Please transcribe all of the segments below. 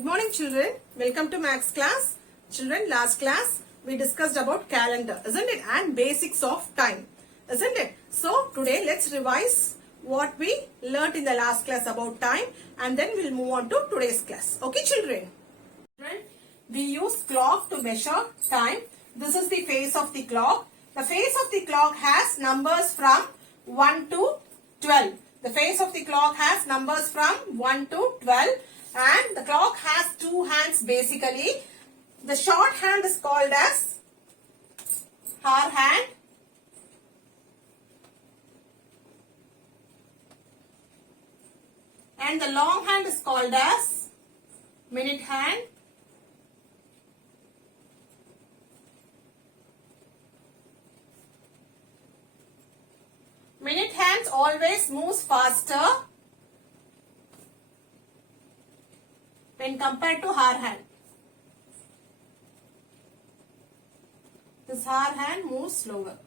Good morning, children. Welcome to Maths class. Children, last class we discussed about calendar, isn't it? And basics of time, isn't it? So today let's revise what we learnt in the last class about time, and then we'll move on to today's class. Okay, children? We use clock to measure time. This is the face of the clock. The face of the clock has numbers from 1 to 12. The face of the clock has numbers from 1 to 12. And the clock has two hands basically. The short hand is called as hour hand. And the long hand is called as minute hand. Minute hands always moves faster when compared to hour hand. This hour hand moves slower.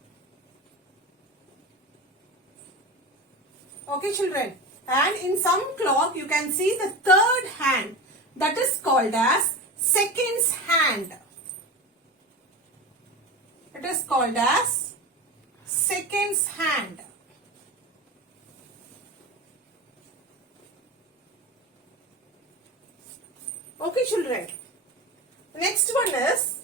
Okay, children. And in some clock you can see the third hand, that is called as seconds hand. It is called as seconds hand. Okay, children. Next one is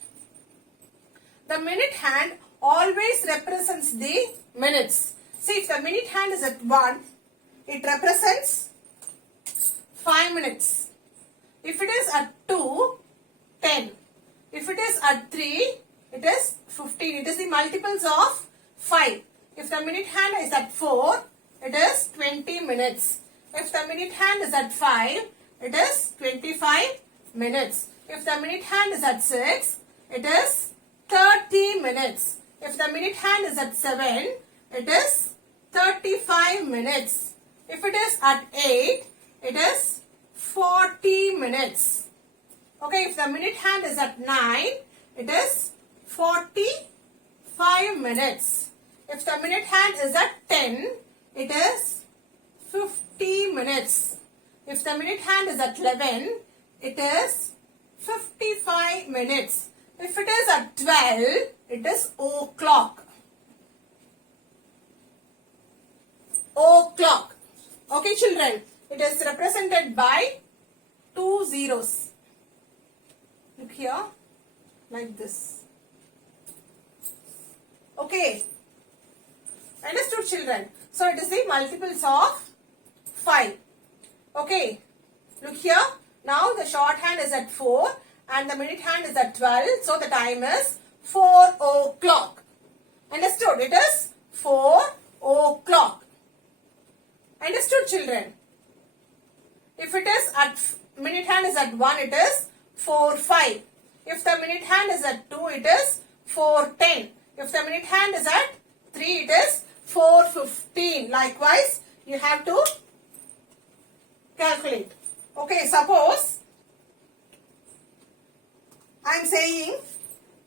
the minute hand always represents the minutes. See, if the minute hand is at 1, it represents 5 minutes. If it is at 2, 10. If it is at 3, it is 15. It is the multiples of 5. If the minute hand is at 4, it is 20 minutes. If the minute hand is at 5, it is 25 minutes. If the minute hand is at 6, it is 30 minutes. If the minute hand is at 7, it is 35 minutes. If it is at 8, it is 40 minutes. Okay, if the minute hand is at 9, it is 45 minutes. If the minute hand is at 10, it is 50 minutes. If the minute hand is at 11, it is 55 minutes. If it is at 12, it is o'clock. O'clock. Okay, children. It is represented by 2 zeros. Look here. Like this. Okay. Understood, children? So, it is the multiples of 5. Okay. Look here. Now the short hand is at 4 and the minute hand is at 12. So the time is 4 o'clock. Understood? It is 4 o'clock. Understood, children? If it is at minute hand is at 1, it is 4:05. If the minute hand is at 2, it is 4:10. If the minute hand is at 3, it is 4:15. Likewise, you have to calculate. Okay, suppose I am saying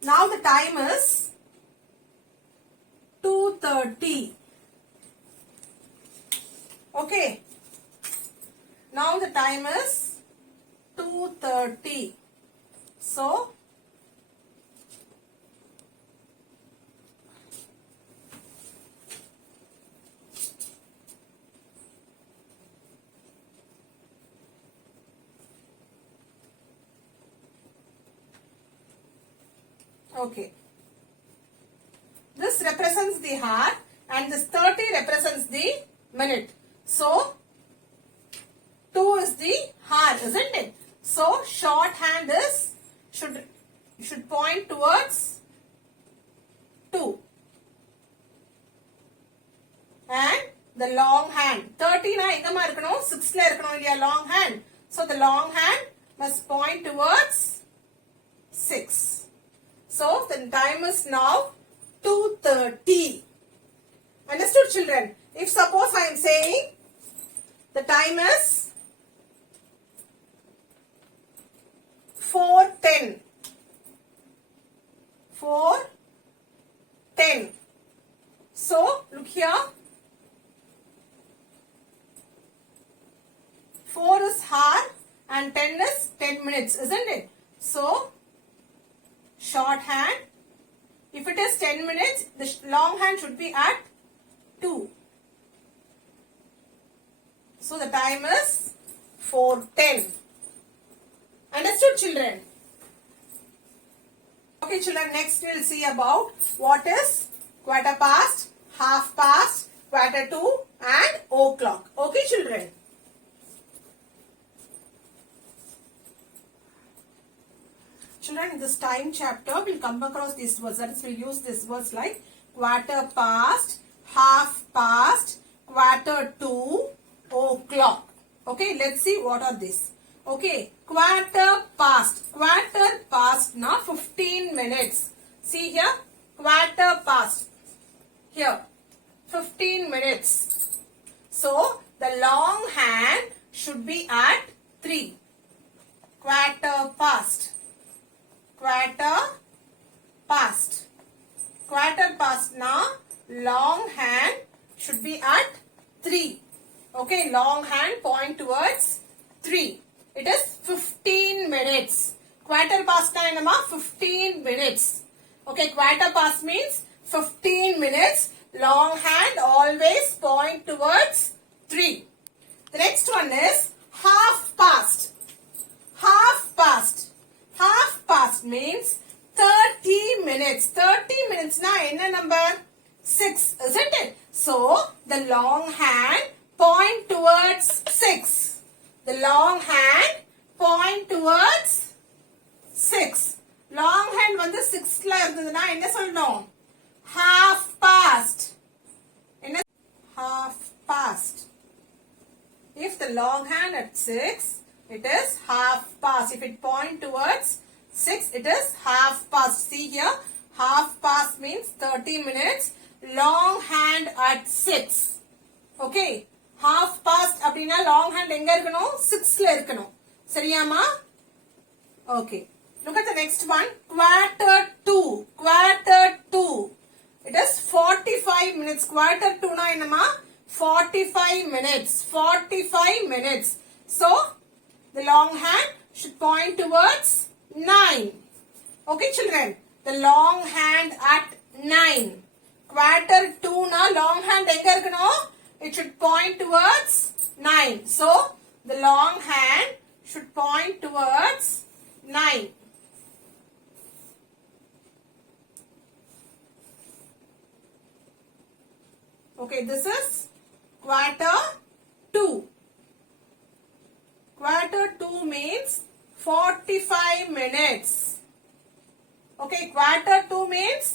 now the time is 2:30. Okay, now the time is 2:30. So, okay. This represents the hour and this 30 represents the minute. So, 2 is the hour, isn't it? So, short hand is should point towards 2. And the long hand. 30 na enga ma irukano? 6 la irukano illaya long hand. So, the long hand must point towards 6. So, the time is now 2:30. Understood, children? If suppose I am saying the time is 4:10. 4:10. So, look here. 4 is hour and 10 is 10 minutes, isn't it? So, shorthand, if it is 10 minutes, the longhand should be at 2. So, the time is 4:10. Understood, children? Okay, children, next we will see about what is quarter past, half past, quarter to and o'clock. Okay, children? Children, in this time chapter, we'll come across these words. That is, we'll use these words like quarter past, half past, quarter to, o'clock. Okay, let's see what are these. Okay, quarter past. Quarter past now 15 minutes. See here, quarter past. Here, 15 minutes. So, the long hand should be at 3. Quarter past. Quarter past. Quarter past now, long hand should be at 3. Okay, long hand point towards 3. It is 15 minutes. Quarter past na enama 15 minutes. Okay, quarter past means 15 minutes. Long hand always point towards 3. The next one is half past. Half past. Half past means 30 minutes. 30 minutes na enna number? 6, isn't it? So, the long hand point towards 6. The long hand point towards 6. Long hand வந்து 6ல இருந்ததுன்னா என்ன சொல்லணும்? Half past. என்ன? Half past. If the long hand at 6, it is half past. If it point towards 6, it is half past. See here, half past means 30 minutes. Long hand at 6. Okay. Half past அப்படினா long hand எங்க இருக்கணும்? 6ல இருக்கணும். சரியாமா? Okay. Look at the next one. Quarter to. Quarter to. It is 45 minutes. Quarter to na என்னமா? 45 minutes. 45 minutes. So, the long hand should point towards 9. Okay, children. The long hand at 9. Quarter to na long hand எங்க இருக்கணும்? It should point towards 9. So, the long hand should point towards 9. Okay, this is quarter to. Quarter to means 45 minutes. Okay, quarter to means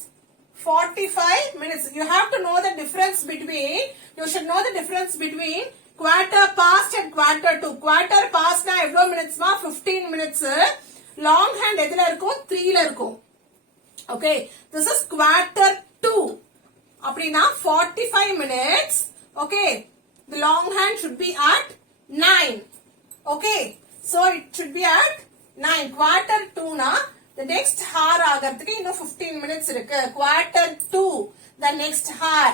45 minutes. You have to know the difference between, you should know the difference between quarter past and quarter to. Quarter past na எவ்வளோ minutes ma? 15 minutes. Long hand எதுல இருக்கும்? 3ல இருக்கும். Okay, this is quarter to. அப்படினா 45 minutes. Okay, the long hand should be at 9. Okay, so it should be at 9. Quarter to na, the next hour ஆகிறதுக்கு இன்னும் 15 minutes இருக்கு. Quarter to the next hour.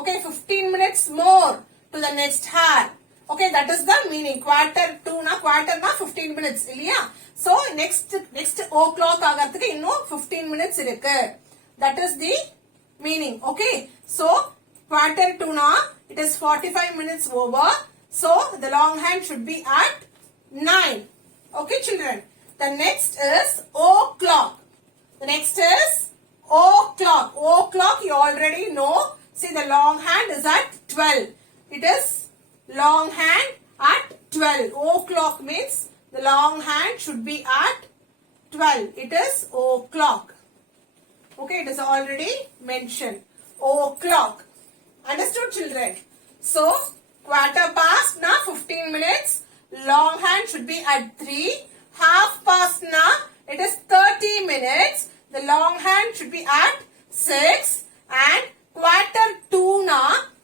Okay, 15 minutes more to the next hour. Okay, that is the meaning. Quarter to na, quarter na 15 minutes இல்லையா? So, next o'clock ஆகிறதுக்கு இன்னும் 15 minutes இருக்கு. That is the meaning. Okay, so quarter to na, it is 45 minutes over. So, the long hand should be at 9. Okay, children. The next is o'clock. The next is o'clock. O'clock you already know. See, the long hand is at 12. It is long hand at 12. O'clock means the long hand should be at 12. It is o'clock. Okay, it is already mentioned. O'clock. Understood, children? So, quarter past na 15 minutes. Long hand should be at 3. Half past na, it is 30 minutes. The long hand should be at 6. And quarter to na,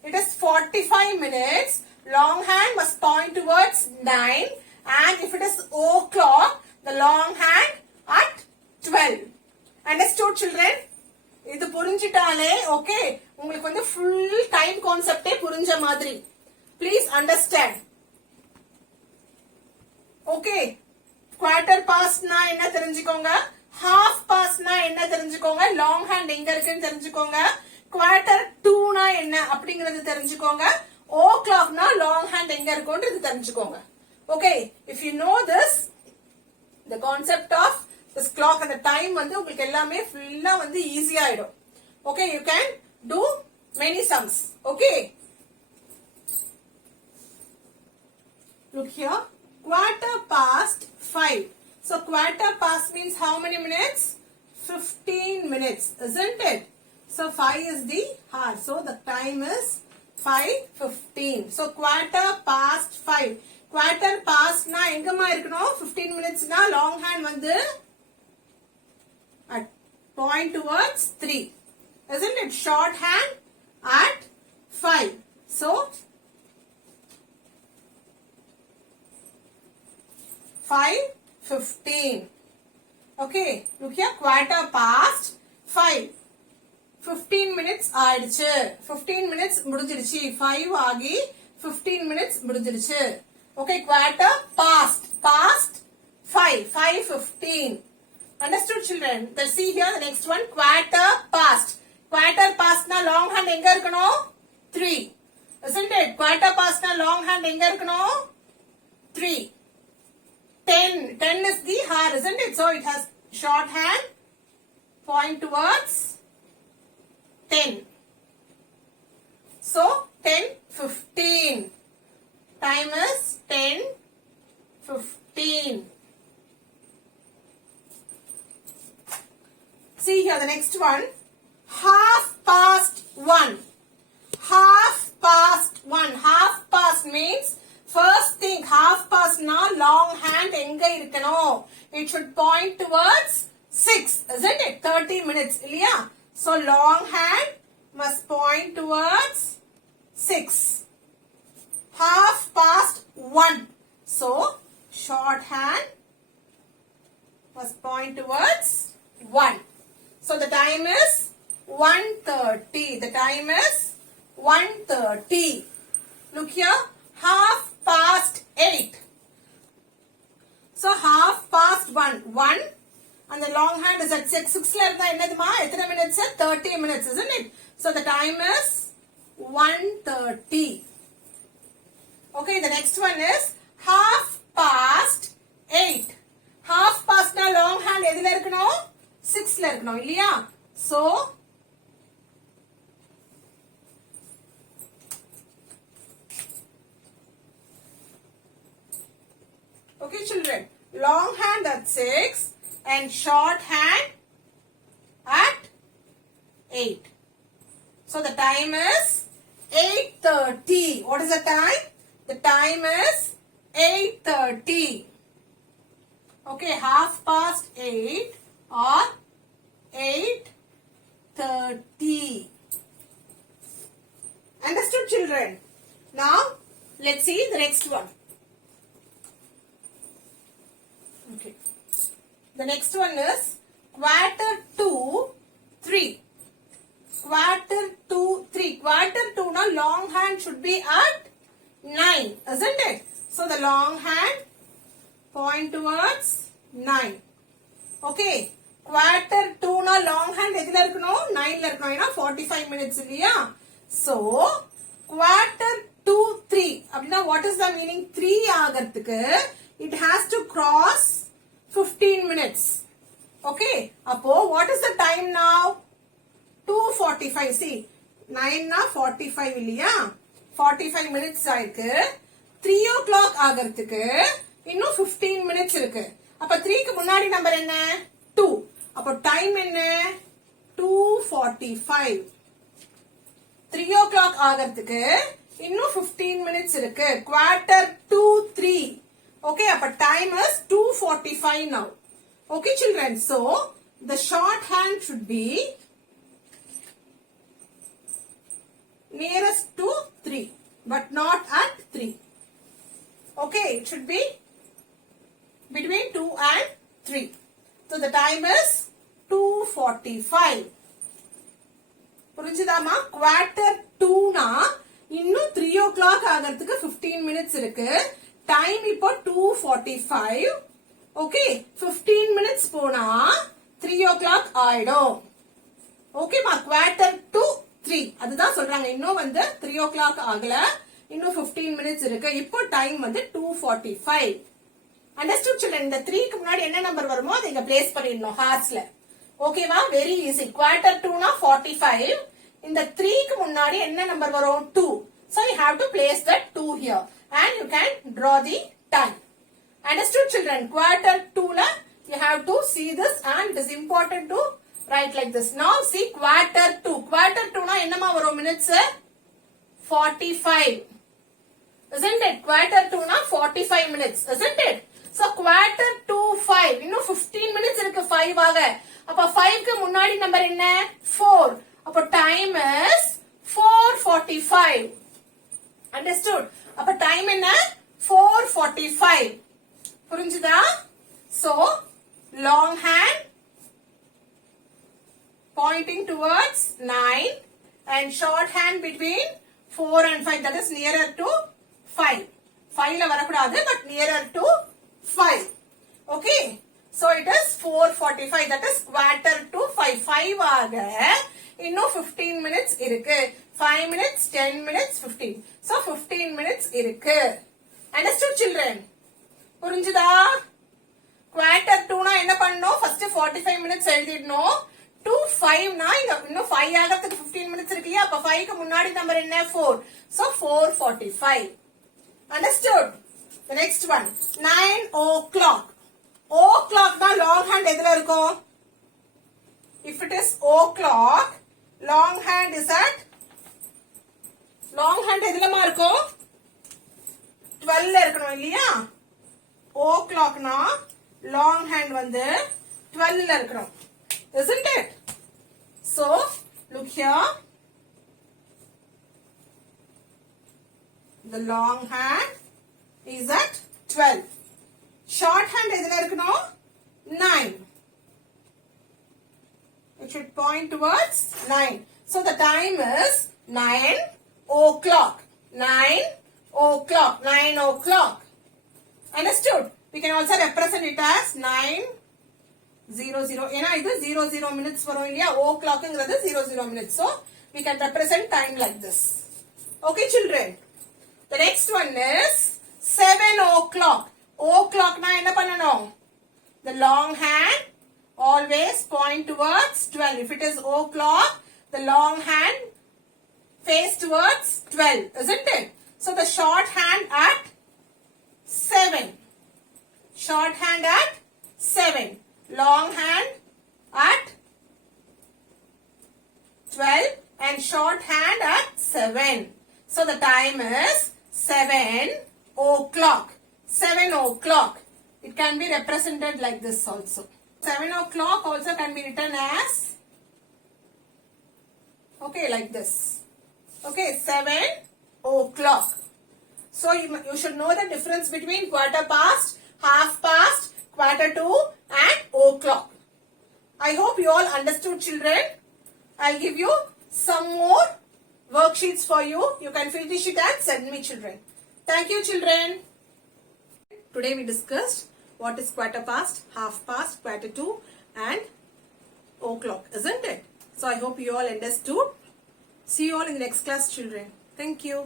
it is 45 minutes. Long hand must point towards 9. And if it is o'clock, the long hand at 12. Understood, children? இது புரிஞ்சிட்டாலே okay உங்களுக்கு வந்து full time concept புரிஞ்ச மாதிரி. Please understand. Okay, quarter past na enna therinjikonga, half past na enna therinjikonga, long hand enga irukku therinjikonga, quarter to na enna அப்படிங்கிறது தெரிஞ்சுக்கோங்க, o'clock na long hand enga irukku தெரிஞ்சுக்கோங்க. Okay, if you know this, the concept of this clock and the time வந்து உங்களுக்கு எல்லாமே ஃபுல்லா வந்து ஈஸியா ஆயிடும். Okay, you can do many sums. Okay, look here, quarter past 5. So quarter past means how many minutes? 15 minutes, isn't it? So 5 is the hour, so the time is 5:15. So quarter past 5. Quarter past na engama irukano, 15 minutes na long hand vandu at point towards 3, isn't it? Short hand at 5. So 5:15. Okay, look here, quarter past 5. 15 minutes ஆயிடுச்சு. 15 minutes முடிஞ்சிருச்சு. 5 ஆகி 15 minutes முடிஞ்சிருச்சு. Okay, quarter past. Past 5. 5:15. Understood, children? Let's see here the next one. Quarter past. Quarter past na long hand enga irukano? 3. Isn't it? Quarter past na long hand enga irukano? 3. 10. 10 is the hour, isn't it? So it has short hand, point towards 10. So 10:15. Time is 10:15. See here the next one. Half past 1. Half past 1. Half past means first thing, half past na long hand enga irukano? It should point towards 6, isn't it? 30 minutes, illiya? So long hand must point towards 6. Half past 1. So short hand must point towards 1. So the time is 1:30. The time is 1:30. Look here, half past 8. So half past 1. 1 and the long hand is at 6. 6 la irundha ennaduma ethana minutes? 30 minutes, isn't it? So the time is 1:30. Okay, the next one is half past 8. Half past na long hand edhila irukano? 6 la irukano, illiya? So okay, children, long hand at 6 and short hand at 8. So the time is 8:30. What is the time? The time is 8:30. Okay, half past 8 or 8:30. Understood, children? Now let's see the next one. Okay, the next one is quarter to 3. Quarter to 3. Quarter to na long hand should be at 9, isn't it? So the long hand point towards 9. Okay, quarter to na long hand edhila irukano? 9 la irukano, ena 45 minutes illiya? So quarter to 3 appadina what is the meaning? 3 ஆகிறதுக்கு it has to cross 15 minutes. Okay, appo what is the time now? 2:45. See, 9 na 45 இல்லையா? 45 minutes ஆயிருக்கு. 3 o'clock ஆகிறதுக்கு இன்னும் 15 minutes இருக்கு. அப்ப 3 க்கு முன்னாடி number என்ன? 2. அப்போ டைம் என்ன? 2:45. 3 o'clock ஆகிறதுக்கு இன்னும் 15 minutes இருக்கு. Quarter to 3. Okay, அப்ப time is 2:45 now. Okay, children. So the short hand should be nearest to 3 but not at 3. Okay, it should be between 2 and 3. So the time is 2:45. புரிஞ்சுதாமா? Quarter 2 na இன்னும் 3 o'clock ஆகிறதுக்கு 15 minutes இருக்கு. time இப்போ 2:45. Okay, 15 minutes போனா 3 o'clock ஆயிடும். Okay மா, quarter to 3. அதுதான் சொல்றாங்க. இன்னும் வந்து 3 o'clock ஆகல. இன்னும் 15 minutes இருக்கு. இப்போ டைம் வந்து 2:45. Understood children? இந்த 3க்கு முன்னாடி என்ன நம்பர் வருமோ அதை இங்க பிளேஸ் பண்ணிடணும் ஹார்ஸ்ல. ஓகேவா? Very easy. quarter 2னா 45. இந்த 3க்கு முன்னாடி என்ன நம்பர் வரும்? 2. So you have to place that 2 here and you can draw the time. Understood children? Quarter 2ல you have to see this and it is important to write like this. Now see quarter 2. Quarter 2னா என்னமா வரும் minutes? 45. Isn't it? Quarter 2னா 45 minutes. Isn't it? So quarter to 5. இன்னும் 15 minutes இருக்கு 5 ஆக. அப்ப 5க்கு முன்னாடி number என்ன? 4. அப்ப time is 4:45. Understood? அப்ப time என்ன? 4:45. புரிஞ்சுதா? So long hand pointing towards 9 and short hand between 4 and 5, that is nearer to 5. 5ல வரக்கூடாது, but nearer to 5. Okay, so it is 4:45, that is quarter to 5. 5 ஆக இன்னும் 15 minutes இருக்கு. 5 minutes, 10 minutes, 15. So 15 minutes இருக்கு. Understood children? புரிஞ்சுதா? quarter 2னா என்ன பண்ணணும்? first 45 minutes எழுதிடணும். 2:5னா இன்னும் 5 ஆகிறதுக்கு 15 minutes இருக்கு இல்லையா? அப்ப 5க்கு முன்னாடி நம்பர் என்ன? 4. So 4:45. Understood? The next one, 9 o'clock. O'clock na long hand எதுல இருக்கும்? If it is o'clock, long hand is at, long hand எதுலமா இருக்கும்? 12ல இருக்கணும் இல்லையா? O'clock na long hand வந்து 12ல இருக்கணும். Isn't it? So look here. The long hand is at 12. Short hand எதுல இருக்கணும்? 9. It should point towards 9. So the time is 9 o'clock. 9 o'clock. 9 o'clock. Understood? We can also represent it as 9:00. ஏன்னா இது 00 minutes வரும் இல்லையா? o'clockங்கிறது 00 minutes. So we can represent time like this. Okay children? The next one is 7 o'clock. O'clock na என்ன பண்ணணும்? The long hand always point towards 12. If it is o'clock, the long hand face towards 12, isn't it? So the short hand at 7. Short hand at 7. Long hand at 12 and short hand at 7. So the time is 7 o'clock. 7 o'clock. It can be represented like this also. 7 o'clock also can be written as, okay, like this. Okay, 7 o'clock. So you should know the difference between quarter past, half past, quarter to and o'clock. I hope you all understood children. I'll give you some more worksheets for you. You can finish it and send me children. Thank you children. Today we discussed what is quarter past, half past, quarter to and o'clock, isn't it? So I hope you all understood. See you all in the next class children. Thank you.